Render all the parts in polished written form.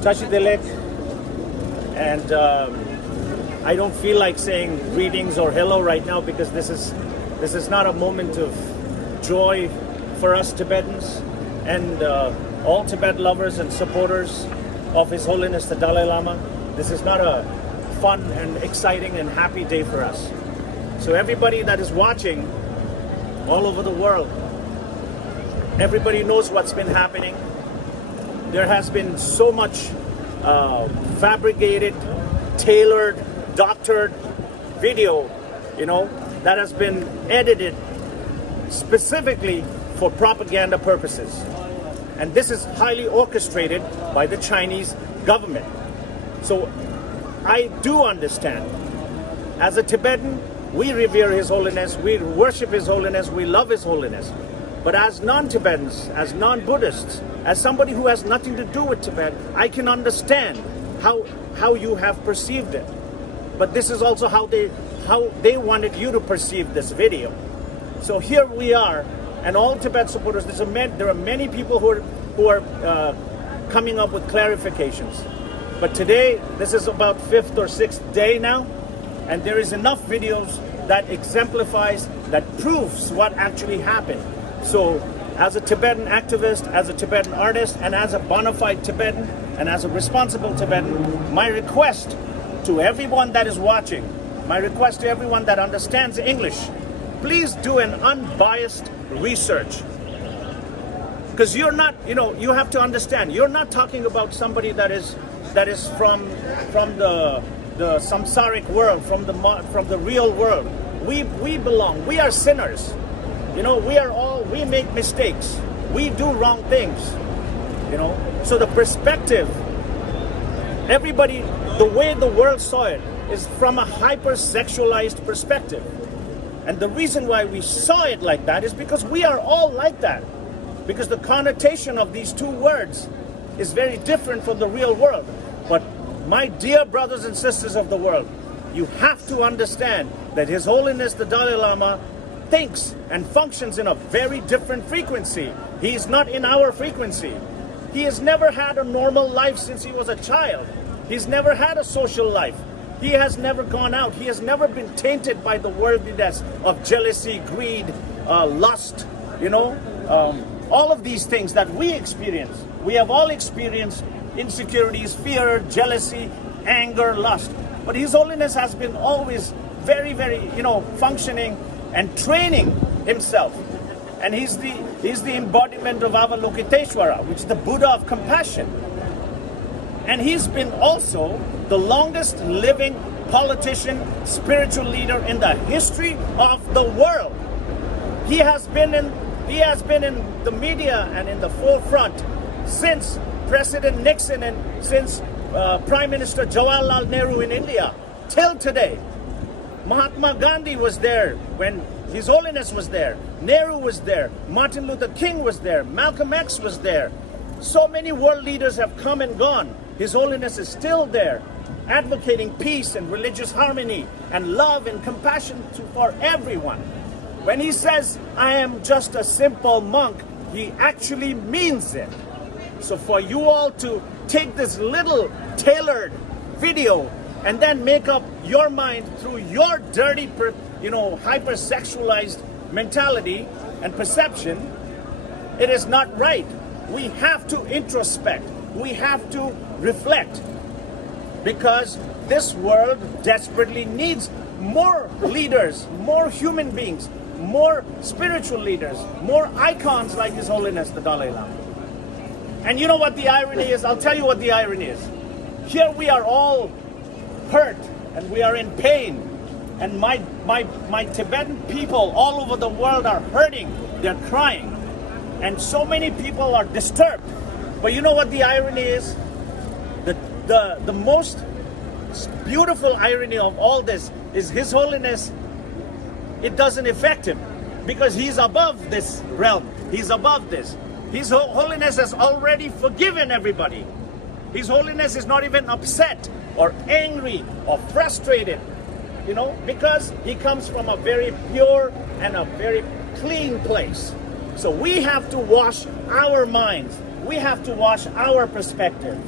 Tashidelek, and I don't feel like saying greetings or hello right now because this is not a moment of joy for us Tibetans and all Tibet lovers and supporters of His Holiness the Dalai Lama. This is not a fun and exciting and happy day for us. So everybody that is watching all over the world, everybody knows what's been happening. There has been so much fabricated, tailored, doctored video, that has been edited specifically for propaganda purposes. And this is highly orchestrated by the Chinese government. So I do understand. As a Tibetan, we revere His Holiness, we worship His Holiness, we love His Holiness. But as non-Tibetans, as non-Buddhists, as somebody who has nothing to do with Tibet, I can understand how you have perceived it. But this is also how they wanted you to perceive this video. So here we are, and all Tibet supporters, there are many people who are coming up with clarifications. But today, this is about 5th or 6th day now, and there is enough videos that exemplifies, that proves what actually happened. So as a Tibetan activist, as a Tibetan artist, and as a bona fide Tibetan, and as a responsible Tibetan, my request to everyone that is watching, my request to everyone that understands English, please do an unbiased research. Because you're not, you have to understand, you're not talking about somebody that is from the samsaric world, from the real world. We are sinners. We make mistakes. We do wrong things. So the perspective, everybody, the way the world saw it is from a hypersexualized perspective. And the reason why we saw it like that is because we are all like that. Because the connotation of these two words is very different from the real world. But my dear brothers and sisters of the world, you have to understand that His Holiness the Dalai Lama thinks and functions in a very different frequency. He is not in our frequency. He has never had a normal life since he was a child. He's never had a social life. He has never gone out. He has never been tainted by the worldliness of jealousy, greed, lust, all of these things that we experience. We have all experienced insecurities, fear, jealousy, anger, lust. But His Holiness has been always very, very, functioning and training himself. And he's the embodiment of Avalokiteshvara, which is the Buddha of compassion. And he's been also the longest living politician, spiritual leader in the history of the world. He has been in the media and in the forefront since President Nixon and since Prime Minister Jawaharlal Nehru in India till today. Mahatma Gandhi was there when His Holiness was there. Nehru was there. Martin Luther King was there. Malcolm X was there. So many world leaders have come and gone. His Holiness is still there, advocating peace and religious harmony and love and compassion for everyone. When he says, I am just a simple monk, he actually means it. So for you all to take this little tailored video and then make up your mind through your dirty, hypersexualized mentality and perception, it is not right. We have to introspect. We have to reflect. Because this world desperately needs more leaders, more human beings, more spiritual leaders, more icons like His Holiness the Dalai Lama. And you know what the irony is? I'll tell you what the irony is. Here we are all hurt and we are in pain. And my Tibetan people all over the world are hurting. They're crying. And so many people are disturbed. But you know what the irony is? The most beautiful irony of all this is His Holiness, it doesn't affect him because he's above this realm. He's above this. His Holiness has already forgiven everybody. His Holiness is not even upset or angry or frustrated, because he comes from a very pure and a very clean place. So we have to wash our minds. We have to wash our perspective.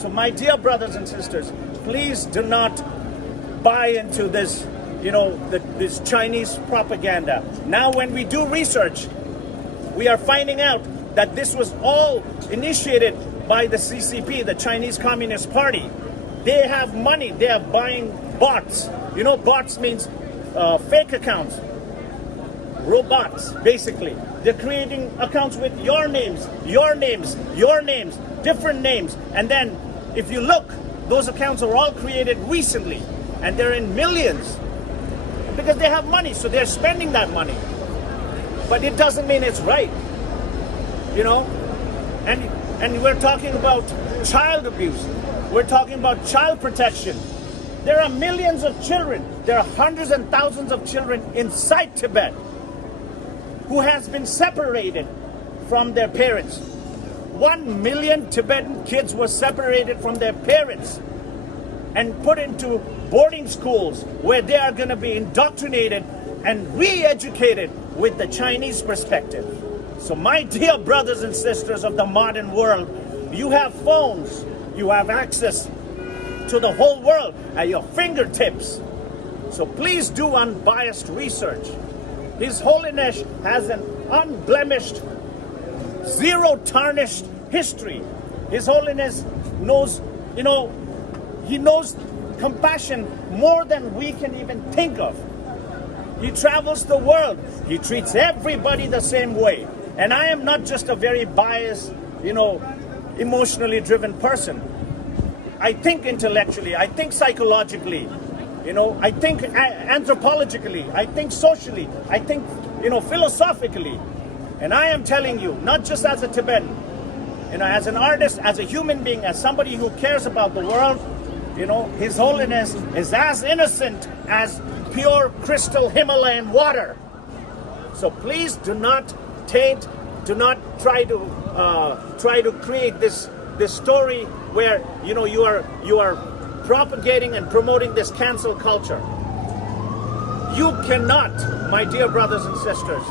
So my dear brothers and sisters, please do not buy into this, this Chinese propaganda. Now when we do research, we are finding out that this was all initiated by the CCP, the Chinese Communist Party. They have money, they are buying bots. Bots means fake accounts, robots, basically. They're creating accounts with your names, different names. And then if you look, those accounts are all created recently and they're in millions because they have money, so they're spending that money. But it doesn't mean it's right, And we're talking about child abuse. We're talking about child protection. There are millions of children, there are hundreds and thousands of children inside Tibet who has been separated from their parents. 1 million Tibetan kids were separated from their parents and put into boarding schools where they are going to be indoctrinated and re-educated with the Chinese perspective. So my dear brothers and sisters of the modern world, you have phones, you have access to the whole world at your fingertips. So please do unbiased research. His Holiness has an unblemished, zero tarnished history. His Holiness knows, he knows compassion more than we can even think of. He travels the world. He treats everybody the same way. And I am not just a very biased, emotionally driven person. I think intellectually, I think psychologically, I think anthropologically, I think socially, I think, philosophically. And I am telling you, not just as a Tibetan, as an artist, as a human being, as somebody who cares about the world, His Holiness is as innocent as pure crystal Himalayan water. So please do not taint, do not try to create this story where you are propagating and promoting this cancel culture. You cannot, my dear brothers and sisters,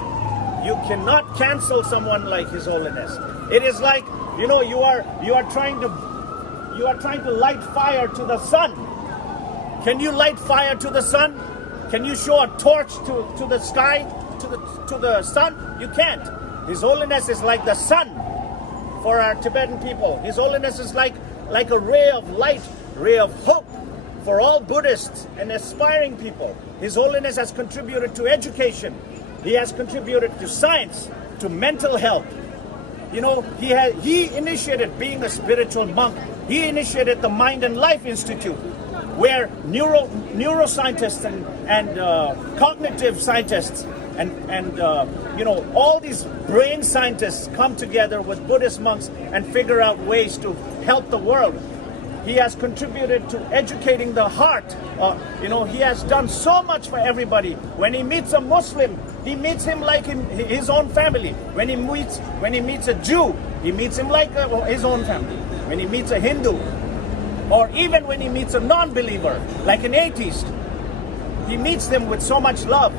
you cannot cancel someone like His Holiness. It is like you are trying to light fire to the sun. Can you light fire to the sun? Can you show a torch to the sky, to the sun? You can't. His Holiness is like the sun for our Tibetan people. His Holiness is like a ray of light, ray of hope for all Buddhists and aspiring people. His Holiness has contributed to education. He has contributed to science, to mental health. He initiated being a spiritual monk. He initiated the Mind and Life Institute, where neuroscientists and cognitive scientists and all these brain scientists come together with Buddhist monks and figure out ways to help the world. He has contributed to educating the heart. He has done so much for everybody. When he meets a Muslim, he meets him like his own family. When he meets a Jew, he meets him like his own family. When he meets a Hindu, or even when he meets a non-believer, like an atheist, he meets them with so much love.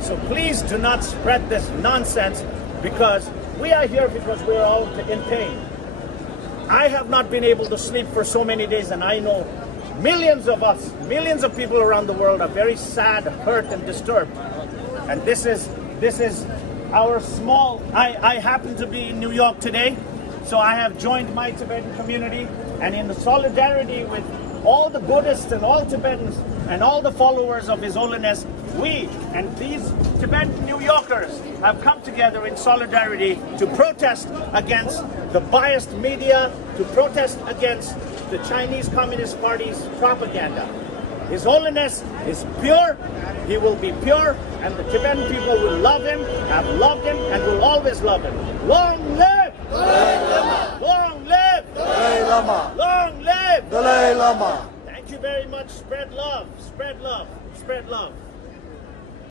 So please do not spread this nonsense, because we are here because we're all in pain. I have not been able to sleep for so many days, and I know millions of us, millions of people around the world are very sad, hurt, and disturbed. And this is our small, I happen to be in New York today, so I have joined my Tibetan community, and in the solidarity with all the Buddhists and all Tibetans and all the followers of His Holiness, we and these Tibetan New Yorkers have come together in solidarity to protest against the biased media, to protest against the Chinese Communist Party's propaganda. His Holiness is pure, he will be pure, and the Tibetan people will love him, have loved him, and will always love him. Long live! Dalai Lama! Long live! Dalai Lama! Long live! Dalai Lama! Thank you very much. Spread love, spread love, spread love.